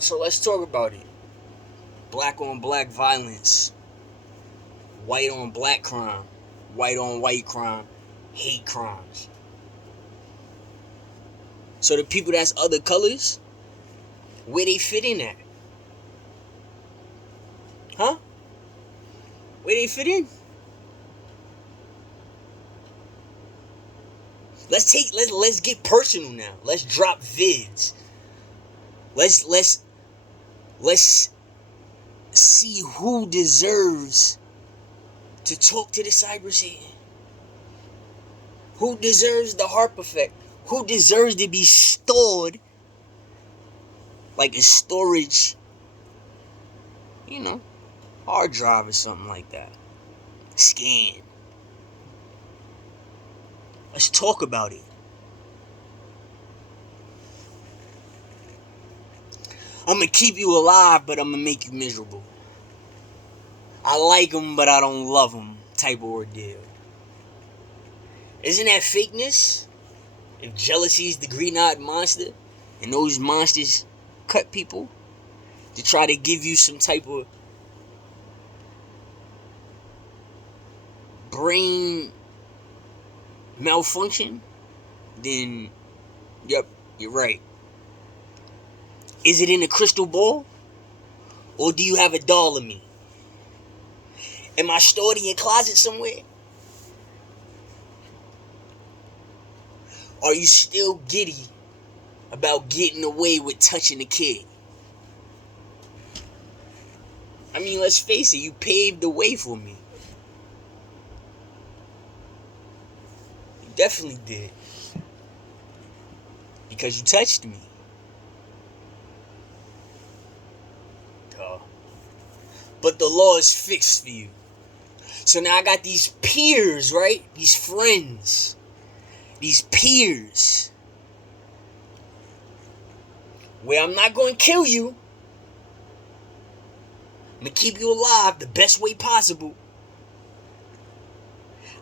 So let's talk about it. Black on black violence, white on black crime, white on white crime, hate crimes. So the people that's other colors, where they fit in at? Huh? Where they fit in? Let's get personal now. Let's drop vids. Let's see who deserves to talk to the cyber Satan. Who deserves the harp effect? Who deserves to be stored like a storage, hard drive or something like that? Scan. Let's talk about it. I'm gonna keep you alive, but I'm gonna make you miserable. I like them, but I don't love them type of ordeal. Isn't that fakeness? If jealousy is the green-eyed monster, and those monsters cut people to try to give you some type of brain malfunction, then, yep, you're right. Is it in a crystal ball? Or do you have a doll of me? Am I stored in your closet somewhere? Are you still giddy about getting away with touching a kid? I mean, let's face it, you paved the way for me. You definitely did. Because you touched me. But the law is fixed for you. So now I got these peers, right? These friends. These peers. Where I'm not going to kill you. I'm going to keep you alive the best way possible.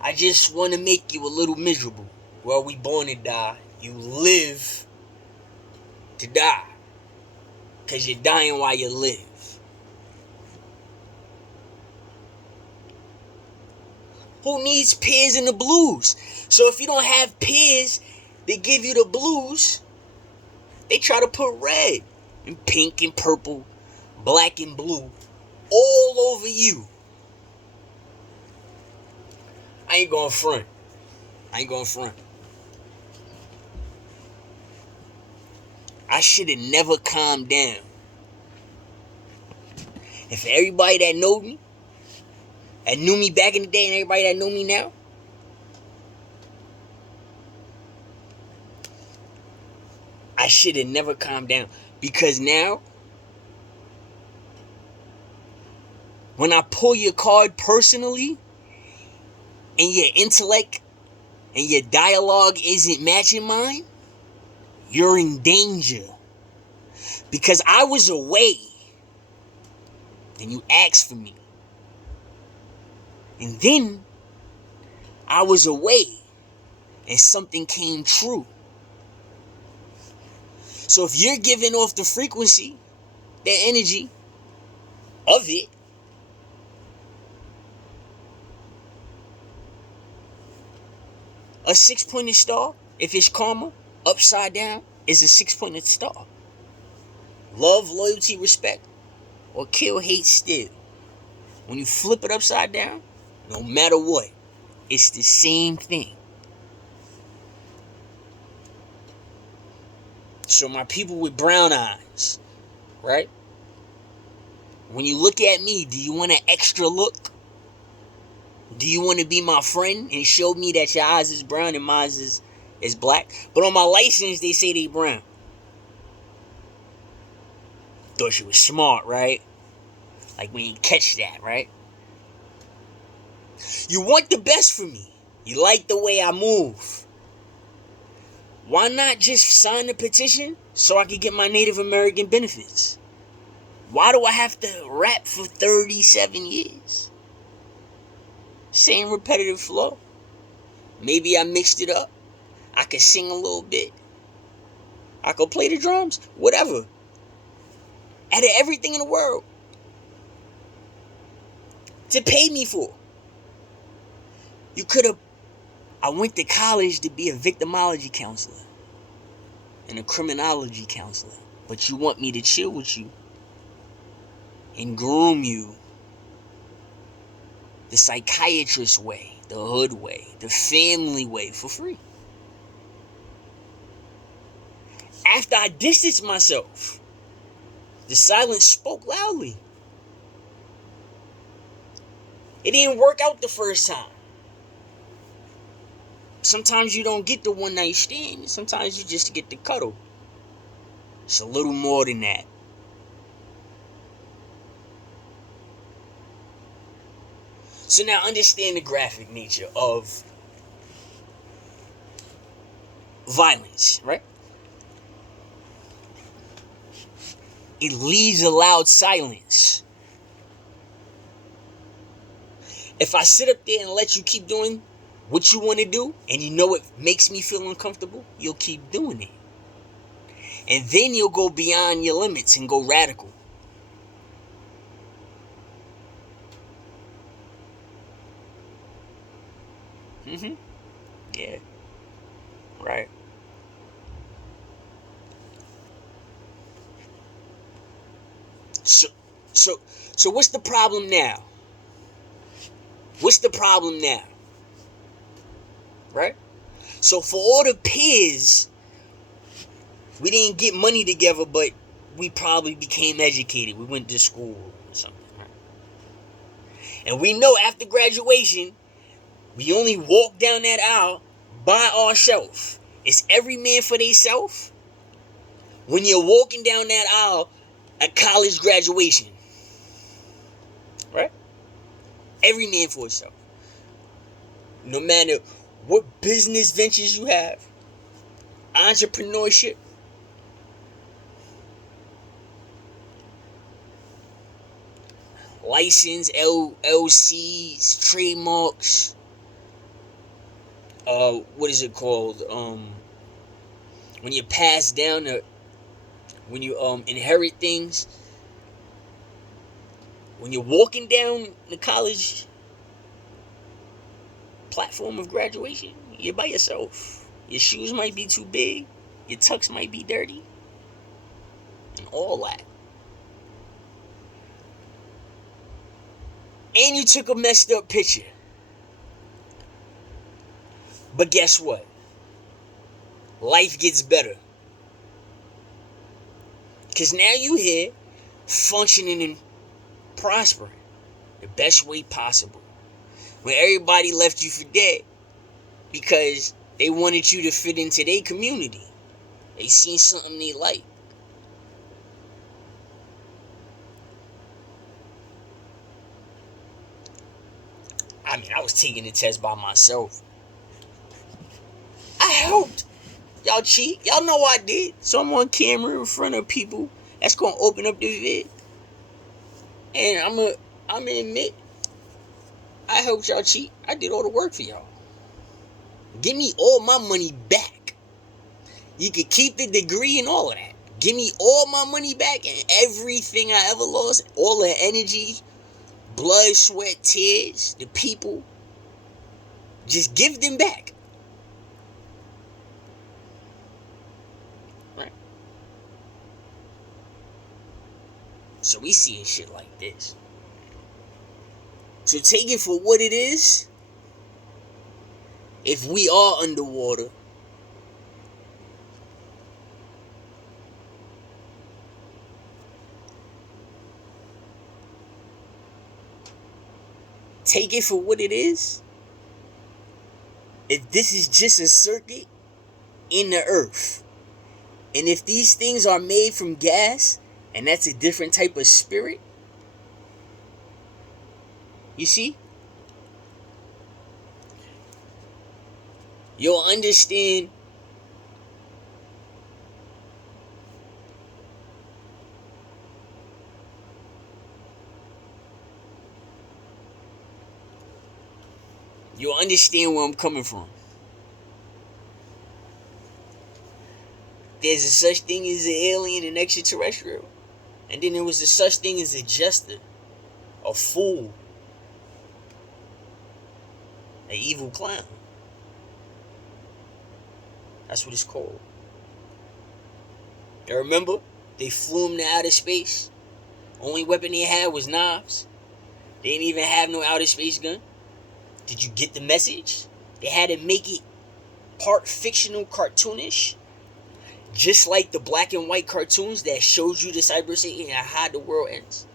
I just want to make you a little miserable. Well, we born to die. You live to die. Because you're dying while you live. Who needs peers in the blues? So if you don't have peers that give you the blues, they try to put red and pink and purple, black and blue all over you. I ain't going front. I should have never calmed down. If everybody that know me, that knew me back in the day, and everybody that know me now, I should have never calmed down. Because now, when I pull your card personally, and your intellect and your dialogue isn't matching mine, you're in danger. Because I was away, and you asked for me. And then, I was away, and something came true. So if you're giving off the frequency, the energy of it, a 6-pointed star, if it's karma, upside down, is a 6-pointed star. Love, loyalty, respect, or kill, hate, steal. When you flip it upside down, no matter what, it's the same thing. So my people with brown eyes, right? When you look at me, do you want an extra look? Do you want to be my friend and show me that your eyes is brown and mine is black? But on my license, they say they brown. Thought you was smart, right? Like we ain't catch that, right? You want the best for me. You like the way I move. Why not just sign the petition so I can get my Native American benefits? Why do I have to rap for 37 years? Same repetitive flow. Maybe I mixed it up. I could sing a little bit. I could play the drums. Whatever. out of everything in the world to pay me for. You could have. I went to college to be a victimology counselor and a criminology counselor, but you want me to chill with you and groom you the psychiatrist way, the hood way, the family way for free. After I distanced myself, the silence spoke loudly. It didn't work out the first time. Sometimes you don't get the one night stand. Sometimes you just get the cuddle. It's a little more than that. So now understand the graphic nature of violence, right? It leaves a loud silence. If I sit up there and let you keep doing what you want to do, and you know it makes me feel uncomfortable, you'll keep doing it. And then you'll go beyond your limits and go radical. Yeah. Right. So, so, so what's the problem now? What's the problem now? Right? So for all the peers, we didn't get money together, but we probably became educated. We went to school or something, right? And we know after graduation, we only walk down that aisle by ourselves. It's every man for theyself when you're walking down that aisle at college graduation. Right? Every man for himself. No matter what business ventures you have, entrepreneurship, license, LLCs, trademarks, what is it called? When you pass down when you inherit things, when you're walking down the college platform of graduation, you're by yourself. Your shoes might be too big, your tux might be dirty, and all that. And you took a messed up picture. But guess what? Life gets better. Because now you here functioning and prospering the best way possible. When everybody left you for dead because they wanted you to fit into their community. They seen something they like. I mean, I was taking the test by myself. I helped. Y'all cheat. Y'all know I did. So I'm on camera in front of people that's gonna open up the vid. And I'm gonna admit, I helped y'all cheat. I did all the work for y'all. Give me all my money back. You could keep the degree and all of that. Give me all my money back and everything I ever lost, all the energy, blood, sweat, tears, the people. Just give them back. Right? So we seeing shit like this. So take it for what it is. If we are underwater, take it for what it is. If this is just a circuit in the earth, and if these things are made from gas, and that's a different type of spirit, you see, you'll understand where I'm coming from. There's a such thing as an alien and extraterrestrial. And then there was the such thing as a jester, a fool, an evil clown. That's what it's called. You remember? They flew him to outer space. Only weapon they had was knives. They didn't even have no outer space gun. Did you get the message? They had to make it part fictional, cartoonish. Just like the black and white cartoons that showed you the Cyber Satan and how the world ends.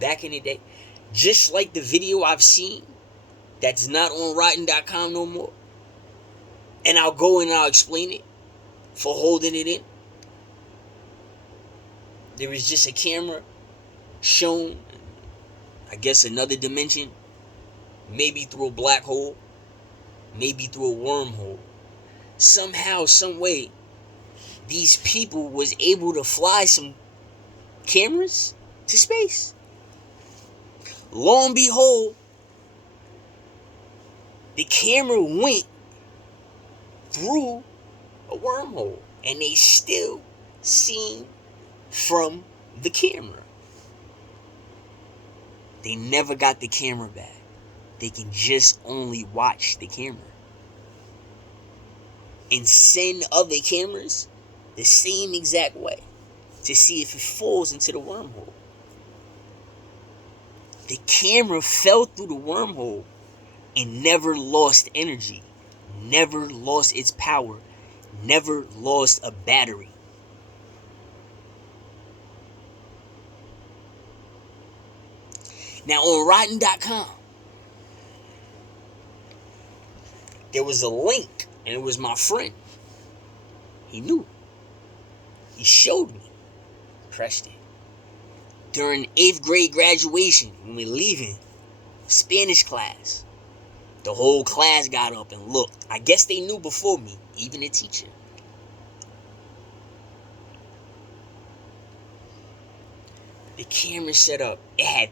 Back in the day. Just like the video I've seen that's not on Rotten.com no more. And I'll go and I'll explain it for holding it in. There was just a camera shown, I guess, another dimension. Maybe through a black hole. Maybe through a wormhole. Somehow, some way, these people was able to fly some cameras to space. Lo and behold, the camera went through a wormhole. And they still seen from the camera. They never got the camera back. They can just only watch the camera. And send other cameras the same exact way to see if it falls into the wormhole. The camera fell through the wormhole and never lost energy, never lost its power, never lost a battery. Now on Rotten.com, there was a link, and it was my friend. He knew. He showed me. Crushed it. During 8th grade graduation, when we were leaving Spanish class, the whole class got up and looked. I guess they knew before me, even the teacher. The camera set up. It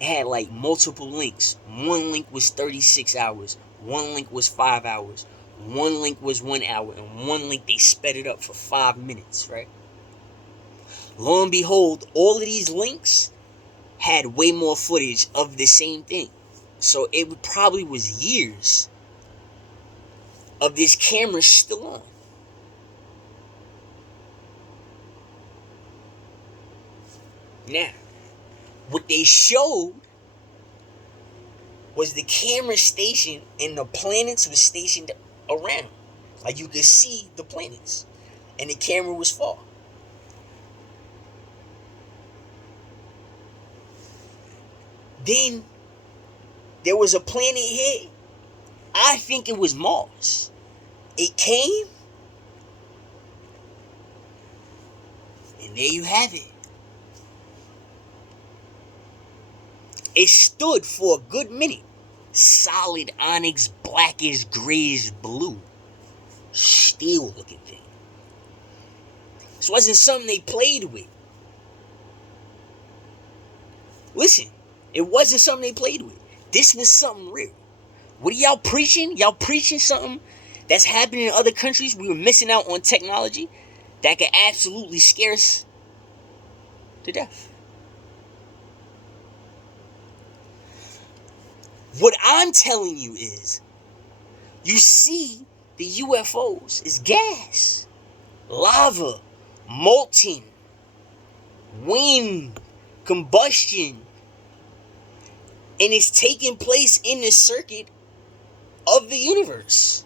had like multiple links. One link was 36 hours. One link was 5 hours. One link was 1 hour. And one link they sped it up for 5 minutes, right? Lo and behold, all of these links had way more footage of the same thing. So it probably was years of this camera still on. Now, what they showed was the camera station and the planets were stationed around. Like you could see the planets. And the camera was far. Then there was a planet here. I think it was Mars. It came. And there you have it. It stood for a good minute. Solid onyx, blackish, grayish blue. Steel looking thing. This wasn't something they played with. Listen, it wasn't something they played with. This was something real. What are y'all preaching? Y'all preaching something that's happening in other countries? We were missing out on technology that could absolutely scare us to death. What I'm telling you is, you see the UFOs is gas, lava, molten, wind, combustion, and it's taking place in the circuit of the universe.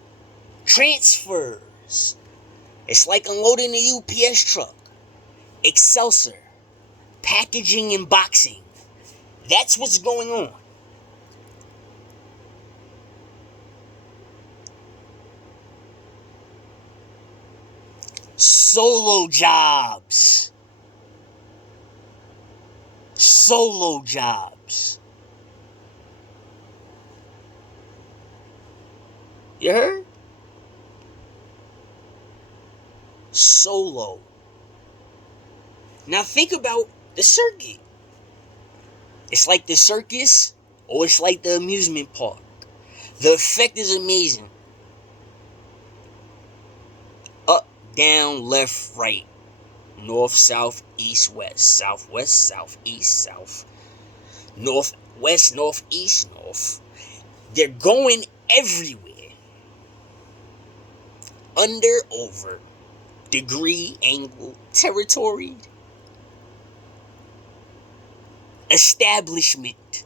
Transfers. It's like unloading a UPS truck. Excelsior. Packaging and boxing. That's what's going on. Solo jobs. Solo jobs. You heard? Solo. Now think about the circuit. It's like the circus, or it's like the amusement park. The effect is amazing. Up, down, left, right. North, south, east, west. Southwest, southeast, south. North, west, northeast, north. They're going everywhere. Under, over. Degree, angle, territory. Establishment.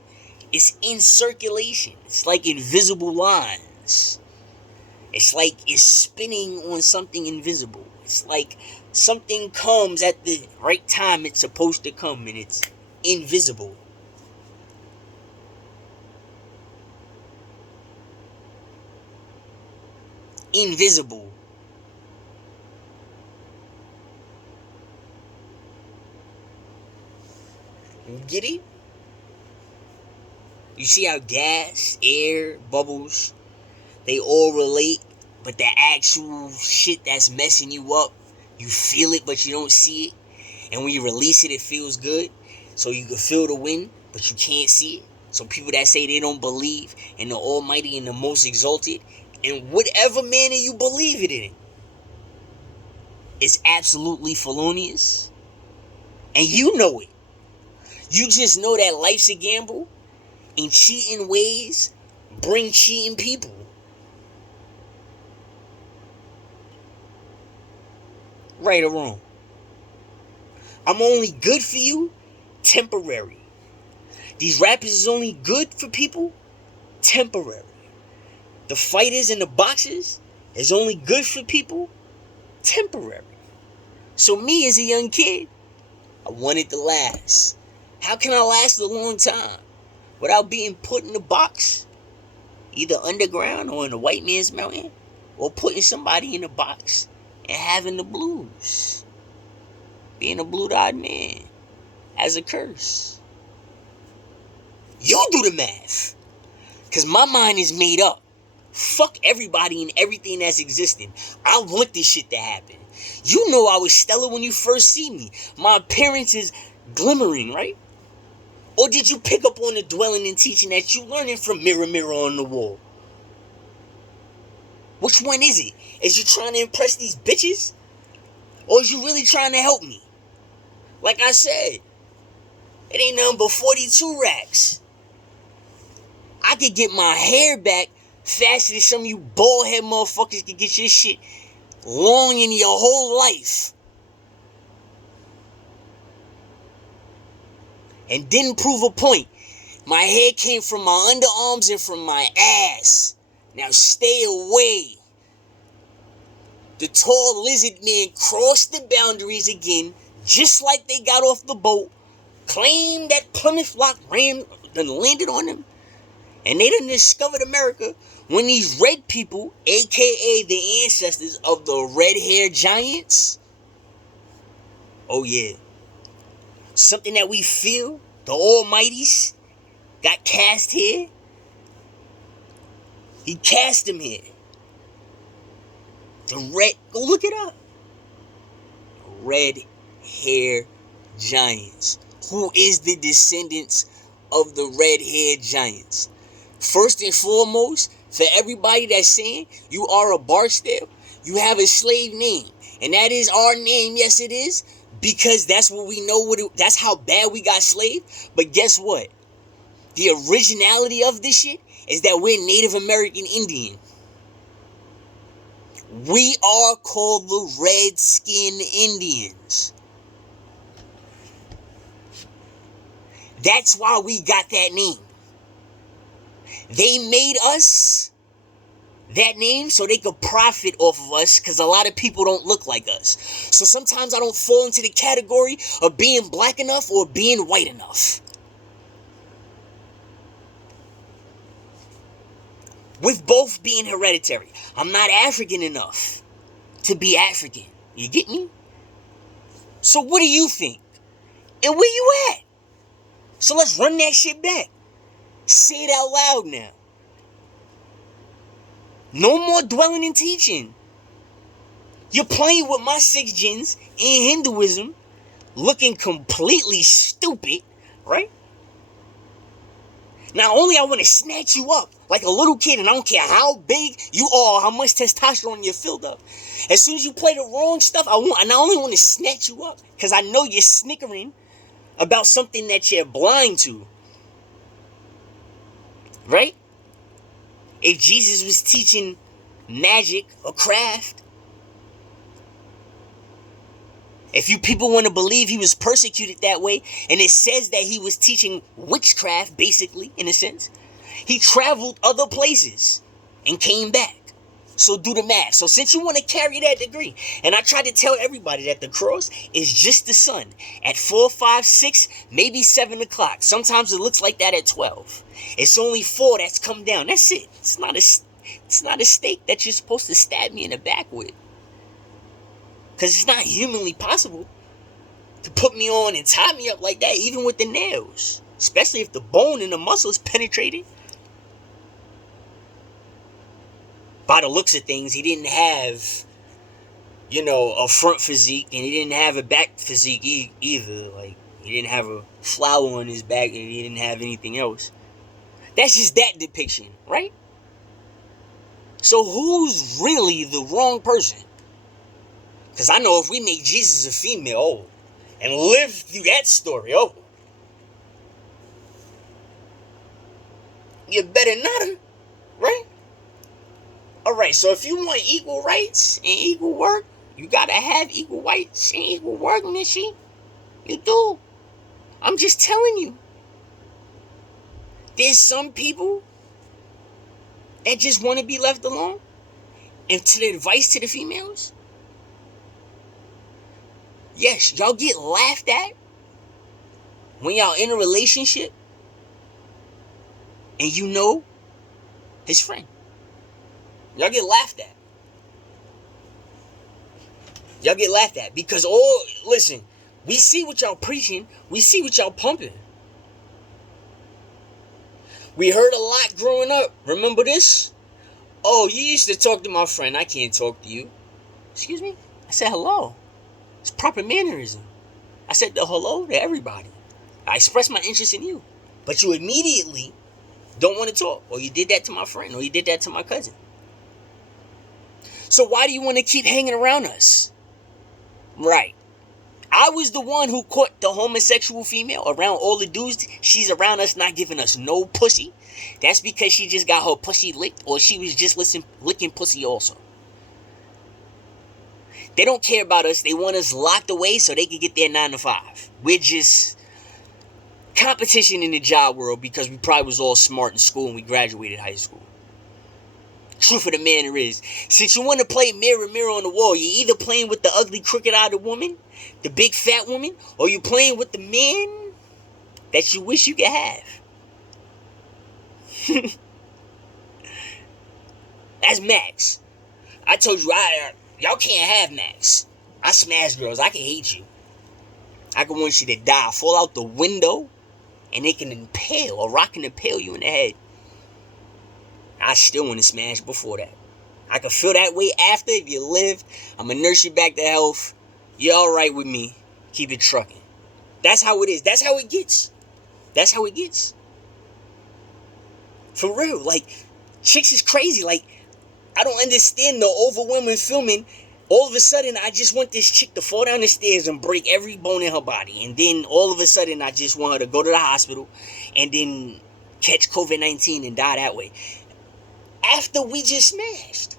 It's in circulation. It's like invisible lines. It's like it's spinning on something invisible. It's like something comes at the right time it's supposed to come, and it's invisible. Invisible. You get it? You see how gas, air, bubbles, they all relate, but the actual shit that's messing you up, you feel it, but you don't see it. And when you release it, it feels good. So you can feel the wind, but you can't see it. So people that say they don't believe in the Almighty and the Most Exalted, in whatever manner you believe it in, it's absolutely felonious. And you know it. You just know that life's a gamble, and cheating ways bring cheating people. Right or wrong. I'm only good for you, temporary. These rappers is only good for people, temporary. The fighters and the boxers is only good for people, temporary. So me as a young kid, I wanted to last. How can I last a long time without being put in a box? Either underground or in a white man's mountain, or putting somebody in a box and having the blues. Being a blue-eyed man as a curse. You do the math. Because my mind is made up. Fuck everybody and everything that's existing. I want this shit to happen. You know I was stellar when you first see me. My appearance is glimmering, right? Or did you pick up on the dwelling and teaching that you learning from mirror, mirror on the wall? Which one is it? Is you trying to impress these bitches? Or is you really trying to help me? Like I said, it ain't nothing but 42 racks. I could get my hair back faster than some of you bald head motherfuckers could get your shit long in your whole life. And didn't prove a point. My hair came from my underarms and from my ass. Now stay away. The tall lizard man crossed the boundaries again, just like they got off the boat, claimed that Plymouth Rock landed on them, and they done discovered America when these red people, aka the ancestors of the red-haired giants, oh yeah, something that we feel, the Almighties, got cast here. He cast them here. The red, go look it up. Red-haired giants. Who is the descendants of the red-haired giants? First and foremost, for everybody that's saying you are a Barksdale, you have a slave name. And that is our name, yes it is, because that's what we know, that's how bad we got slaved. But guess what? The originality of this shit is that we're Native American Indian. We are called the Redskin Indians. That's why we got that name. They made us that name so they could profit off of us, because a lot of people don't look like us. So sometimes I don't fall into the category of being black enough or being white enough. With both being hereditary. I'm not African enough to be African. You get me? So what do you think? And where you at? So let's run that shit back. Say it out loud now. No more dwelling and teaching. You're playing with my 6 Jinns in Hinduism, looking completely stupid, right? Not only I want to snatch you up like a little kid, and I don't care how big you are, how much testosterone you're filled up. As soon as you play the wrong stuff, I not only want to snatch you up, because I know you're snickering about something that you're blind to. Right? If Jesus was teaching magic or craft, if you people want to believe he was persecuted that way, and it says that he was teaching witchcraft, basically, in a sense, he traveled other places and came back. So do the math. So since you want to carry that degree, and I try to tell everybody that the cross is just the sun at 4, 5, 6, maybe 7 o'clock. Sometimes it looks like that at 12. It's only 4 that's come down. That's it. It's not a stake that you're supposed to stab me in the back with. Because it's not humanly possible to put me on and tie me up like that, even with the nails. Especially if the bone and the muscle is penetrated. By the looks of things, he didn't have, a front physique, and he didn't have a back physique either. Like, he didn't have a flower on his back, and he didn't have anything else. That's just that depiction, right? So who's really the wrong person? Because I know if we make Jesus a female, and live through that story, you better not, right? Alright, so if you want equal rights and equal work, you gotta have equal rights and equal work, Missy. You do. I'm just telling you. There's some people that just want to be left alone. And to the advice to the females, yes, y'all get laughed at when y'all in a relationship and you know his friend. Y'all get laughed at. Y'all get laughed at because listen, we see what y'all preaching, we see what y'all pumping. We heard a lot growing up. Remember this? Oh, you used to talk to my friend. I can't talk to you. Excuse me? I said hello. It's proper mannerism. I said the hello to everybody. I expressed my interest in you. But you immediately don't want to talk. Or you did that to my friend. Or you did that to my cousin. So why do you want to keep hanging around us? Right. I was the one who caught the homosexual female around all the dudes. She's around us not giving us no pussy. That's because she just got her pussy licked, or she was just licking pussy also. They don't care about us. They want us locked away so they can get their 9 to 5. We're just competition in the job world because we probably was all smart in school and we graduated high school. Truth of the matter is, since you want to play mirror, mirror on the wall, you're either playing with the ugly, crooked-eyed woman, the big fat woman, or you're playing with the man that you wish you could have. That's Max. I told you, y'all can't have Max. I smash girls. I can hate you. I can want you to die, fall out the window, and it can impale, a rock can impale you in the head. I still want to smash before that. I can feel that way after. If you live, I'm going to nurse you back to health. You're all right with me. Keep it trucking. That's how it is. That's how it gets. That's how it gets. For real. Like, chicks is crazy. Like, I don't understand the overwhelming filming. All of a sudden, I just want this chick to fall down the stairs and break every bone in her body. And then all of a sudden, I just want her to go to the hospital and then catch COVID-19 and die that way. After we just smashed.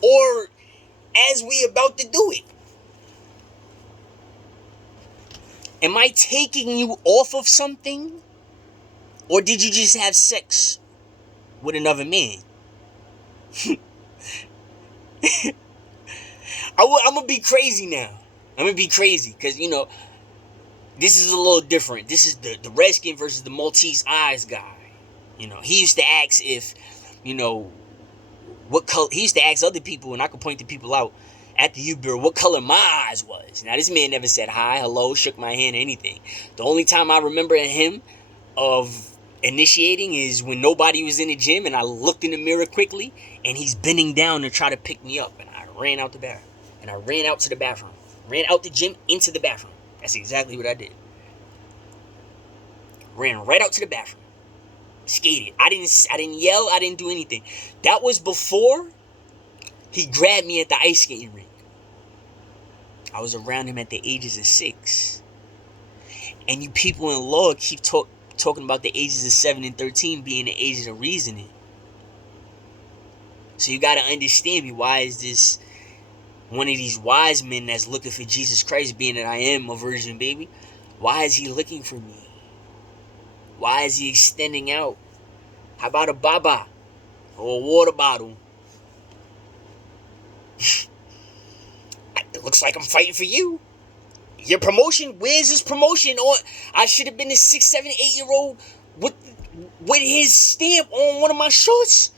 Or as we about to do it. Am I taking you off of something? Or did you just have sex with another man? I'm going to be crazy now. I'm going to be crazy. Because, this is a little different. This is the Redskin versus the Maltese eyes guy. He used to ask if, what color. He used to ask other people, and I could point the people out at the U-Bureau what color my eyes was. Now, this man never said hi, hello, shook my hand, anything. The only time I remember him of initiating is when nobody was in the gym, and I looked in the mirror quickly, and he's bending down to try to pick me up, and I ran out the bathroom. And I ran out to the bathroom. Ran out the gym into the bathroom. That's exactly what I did. Ran right out to the bathroom. Skated. I didn't yell. I didn't do anything. That was before he grabbed me at the ice skating rink. I was around him at the ages of 6. And you people in law keep talking about the ages of 7 and 13 being the ages of reasoning. So you got to understand me. Why is this one of these wise men that's looking for Jesus Christ, being that I am a virgin baby? Why is he looking for me? Why is he extending out? How about a baba or a water bottle? It looks like I'm fighting for you. Your promotion? Where's his promotion? Or I should have been a 6, 7, 8-year-old with his stamp on one of my shorts.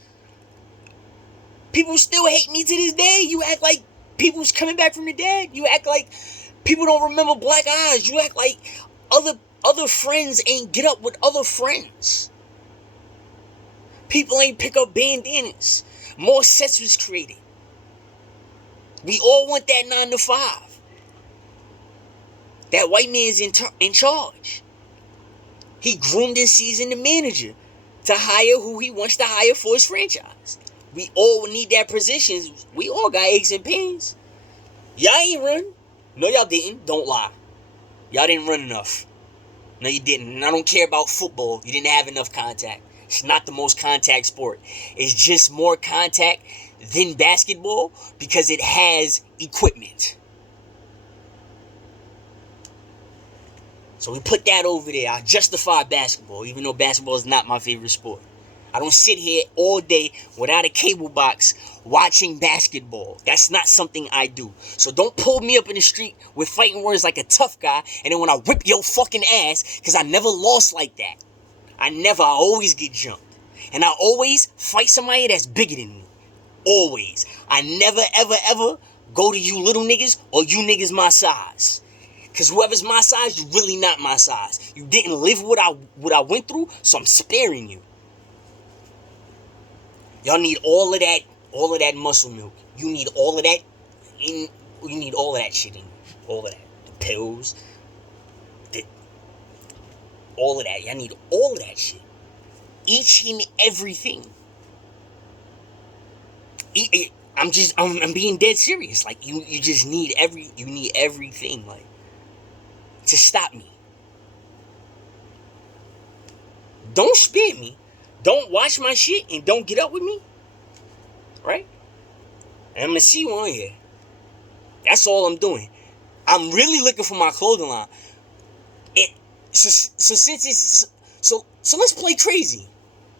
People still hate me to this day. You act like people's coming back from the dead. You act like people don't remember Black Eyes. You act like other friends ain't get up with other friends. People ain't pick up bandanas. More sets was created. We all want that 9 to 5. That white man's in charge. He groomed and seasoned the manager to hire who he wants to hire for his franchise. We all need that position. We all got aches and pains. Y'all ain't run. No, y'all didn't. Don't lie. Y'all didn't run enough. No, you didn't. And I don't care about football. You didn't have enough contact. It's not the most contact sport. It's just more contact than basketball because it has equipment. So we put that over there. I justify basketball, even though basketball is not my favorite sport. I don't sit here all day without a cable box watching basketball. That's not something I do. So don't pull me up in the street with fighting words like a tough guy, and then when I whip your fucking ass, because I never lost like that. I always get jumped. And I always fight somebody that's bigger than me. Always. I never, ever, ever go to you little niggas or you niggas my size. Because whoever's my size, you really not my size. You didn't live what I went through, so I'm sparing you. Y'all need all of that muscle milk. You need all of that you need all of that shit in you. All of that. The pills. All of that. Y'all need all of that shit. Each and everything. I'm being dead serious. Like you just need everything, like, to stop me. Don't spare me. Don't watch my shit and don't get up with me. Right? And I'm gonna see you on here. That's all I'm doing. I'm really looking for my clothing line. So let's play crazy.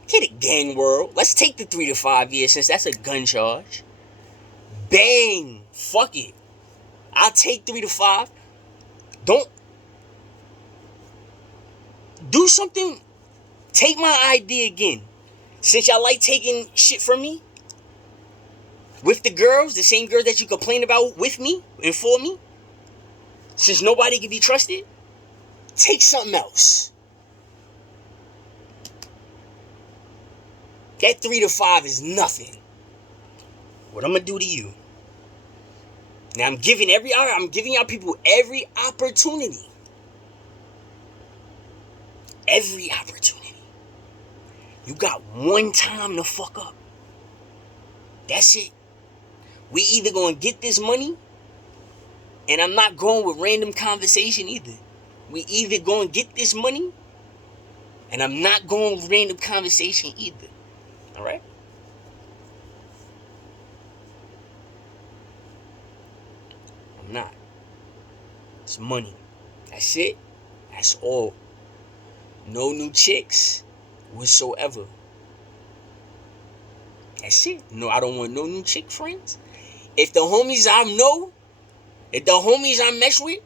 Hit it, gang world. Let's take the 3 to 5 years since that's a gun charge. Bang. Fuck it. I'll take 3 to 5. Don't do something. Take my idea again. Since y'all like taking shit from me, with the girls, the same girls that you complain about with me and for me, since nobody can be trusted, take something else. That 3 to 5 is nothing. What I'm gonna do to you? Now I'm giving y'all people every opportunity. Every opportunity. You got one time to fuck up. That's it. We either gonna get this money, and I'm not going with random conversation either. We either gonna get this money, and I'm not going with random conversation either. Alright? I'm not. It's money. That's it. That's all. No new chicks whatsoever. That's it. No, I don't want no new chick friends. If the homies I mess with,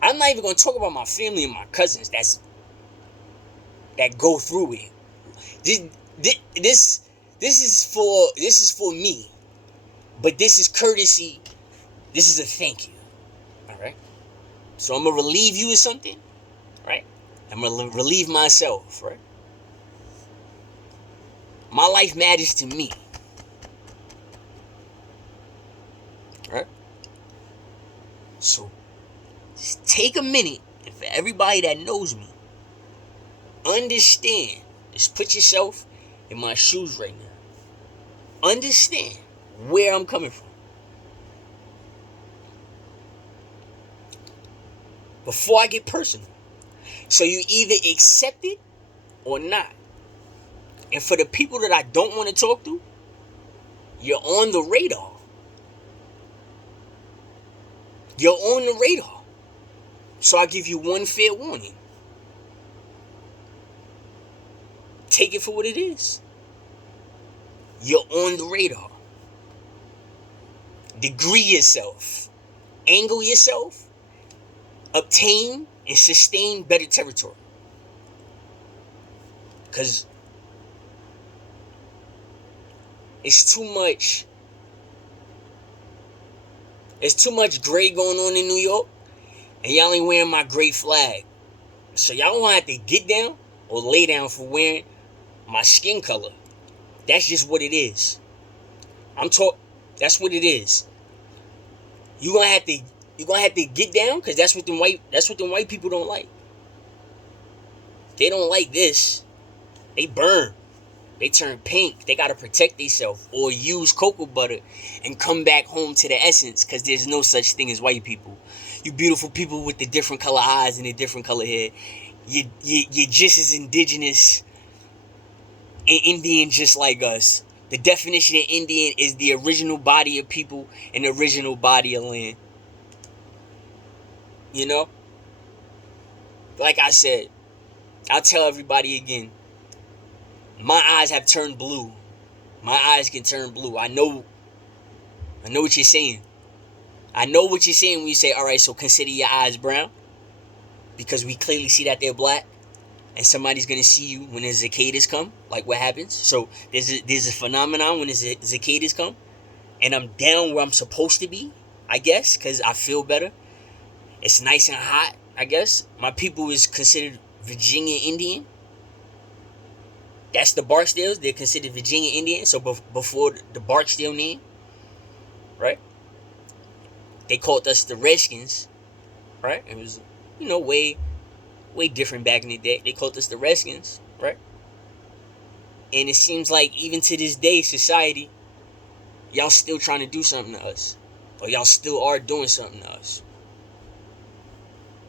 I'm not even gonna talk about my family and my cousins that go through it. This is for me. But this is courtesy. This is a thank you. Alright? So I'm gonna relieve you of something. Right? I'm gonna relieve myself, right? My life matters to me. Right? So just take a minute, and for everybody that knows me, Understand. Just put yourself in my shoes right now. Understand where I'm coming from. Before I get personal. So you either accept it or not. And for the people that I don't want to talk to, you're on the radar. You're on the radar. So I give you one fair warning. Take it for what it is. You're on the radar. Degree yourself. Angle yourself. Obtain and sustain better territory. Because it's too much. There's too much gray going on in New York. And y'all ain't wearing my gray flag. So y'all don't have to get down or lay down for wearing my skin color. That's just what it is. That's what it is. You're gonna have to get down because that's what them white people don't like. They don't like this. They burn. They turn pink. They gotta protect themselves or use cocoa butter and come back home to the essence because there's no such thing as white people. You beautiful people with the different color eyes and the different color hair. You're just as indigenous and Indian just like us. The definition of Indian is the original body of people and the original body of land. You know? Like I said, I'll tell everybody again. My eyes have turned blue. My eyes can turn blue. I know what you're saying. I know what you're saying when you say, all right, so consider your eyes brown. Because we clearly see that they're black. And somebody's going to see you when the cicadas come. Like what happens? So there's a phenomenon when the cicadas come. And I'm down where I'm supposed to be, I guess. Because I feel better. It's nice and hot, I guess. My people is considered Virginia Indian. That's the Barksdales. They're considered Virginia Indian. So before the Barksdale name, right? They called us the Redskins, right? It was, way different back in the day. They called us the Redskins, right? And it seems like even to this day, society, y'all still trying to do something to us. Or y'all still are doing something to us.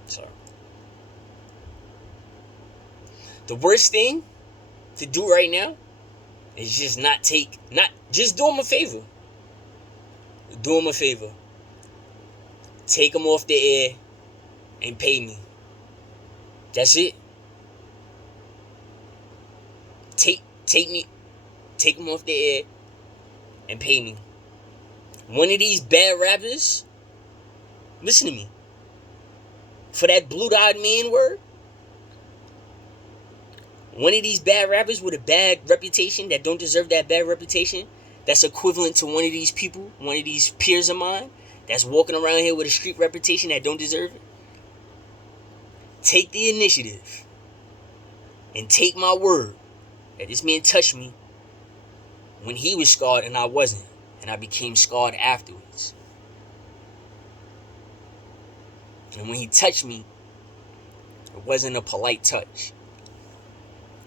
Sorry. The worst thing to do right now is just just do them a favor. Do them a favor. Take them off the air and pay me. That's it. Take them off the air and pay me. One of these bad rappers, listen to me. For that blue-eyed man word, one of these bad rappers with a bad reputation that don't deserve that bad reputation, that's equivalent to one of these people, one of these peers of mine, that's walking around here with a street reputation that don't deserve it. Take the initiative and take my word that this man touched me when he was scarred and I wasn't, and I became scarred afterwards. And when he touched me, it wasn't a polite touch.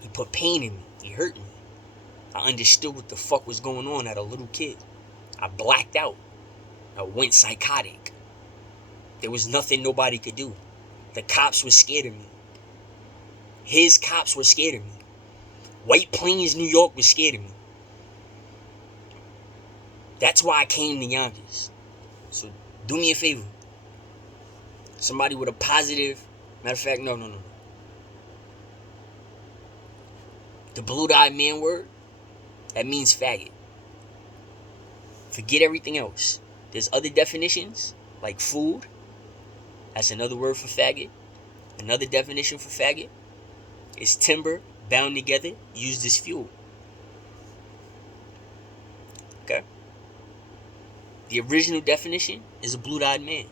He put pain in me. He hurt me. I understood what the fuck was going on as a little kid. I blacked out. I went psychotic. There was nothing nobody could do. The cops were scared of me. His cops were scared of me. White Plains, New York was scared of me. That's why I came to Yonkers. So do me a favor. Somebody with a positive, matter of fact, no. The blue-eyed man word, that means faggot. Forget everything else. There's other definitions, like food. That's another word for faggot. Another definition for faggot is timber bound together, used as fuel. Okay? The original definition is a blue-eyed man.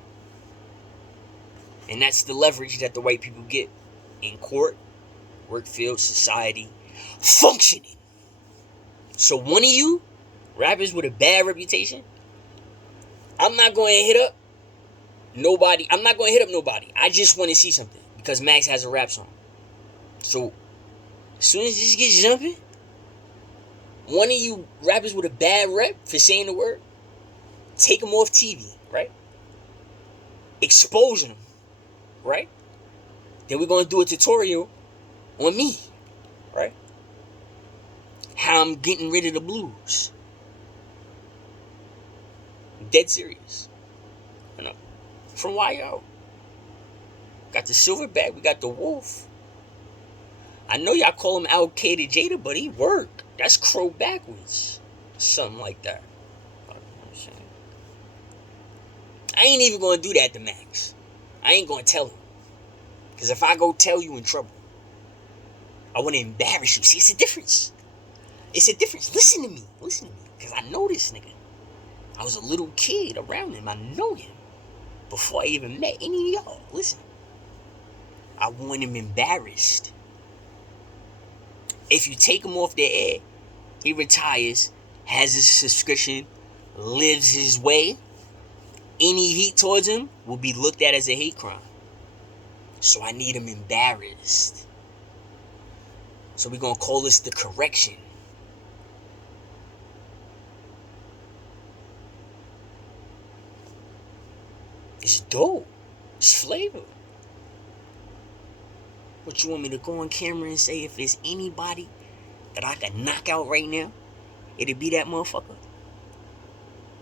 And that's the leverage that the white people get in court, work field, society, functioning. So one of you rappers with a bad reputation, I'm not going to hit up nobody. I just want to see something because Max has a rap song. So As soon as this gets jumping, one of you rappers with a bad rep for saying the word, take them off TV, right? Exposing them, right? Then we're going to do a tutorial on me, right? How I'm getting rid of the blues. I'm dead serious. You know, from YO. Got the silverback, we got the wolf. I know y'all call him Al Qaeda Jada, but he worked. That's crow backwards. Something like that. I ain't even going to do that to Max. I ain't going to tell him. Because if I go tell you, in trouble. I want to embarrass you. See, it's a difference. It's a difference. Listen to me. Listen to me. Because I know this nigga. I was a little kid around him. I know him. Before I even met any of y'all. Listen. I want him embarrassed. If you take him off the air, he retires, has his subscription, lives his way. Any heat towards him will be looked at as a hate crime. So I need him embarrassed. So we're going to call this the correction. It's dope. It's flavor. What, you want me to go on camera and say if there's anybody that I can knock out right now, it'd be that motherfucker?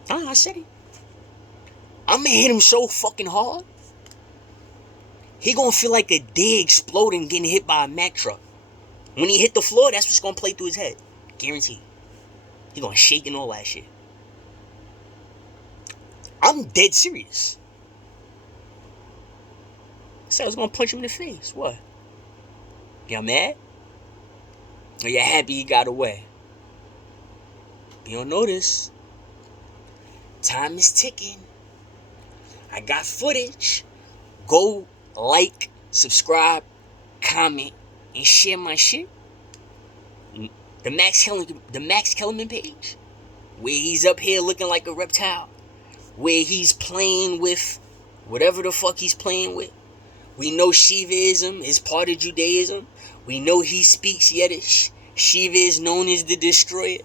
I said it. I'm gonna hit him so fucking hard, he gonna feel like a day exploding getting hit by a Mack truck. When he hit the floor, that's what's gonna play through his head. Guaranteed. He gonna shake and all that shit. I'm dead serious. I said I was gonna punch him in the face. What? Y'all mad? Or you happy he got away? You don't know this. Time is ticking. I got footage. Go like, subscribe, comment, and share my shit. The Max Kellerman page, where he's up here looking like a reptile, where he's playing with whatever the fuck he's playing with. We know Shivaism is part of Judaism. We know he speaks Yiddish. Shiva is known as the destroyer.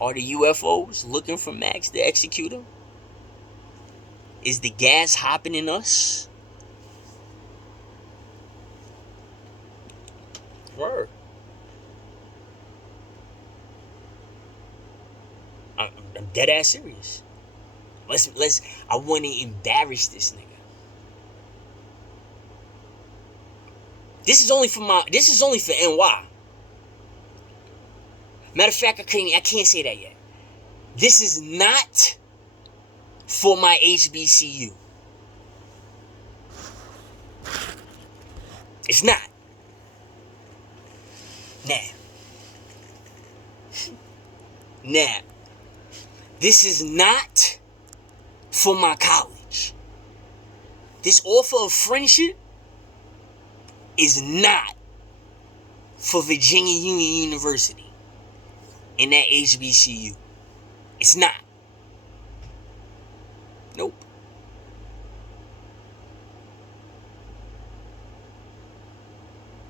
Are the UFOs looking for Max to execute him? Is the gas hopping in us? Word. I'm dead ass serious. I want to embarrass this nigga. This is only for NY. Matter of fact, I can't say that yet. This is not for my HBCU. It's not. Now, this is not for my college. This offer of friendship is not for Virginia Union University and that HBCU. It's not. Nope.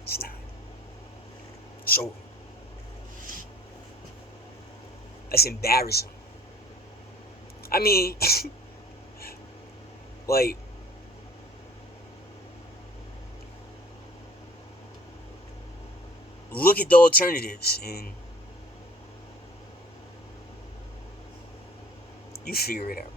It's not. So, that's embarrassing. I mean, like, look at the alternatives and you figure it out.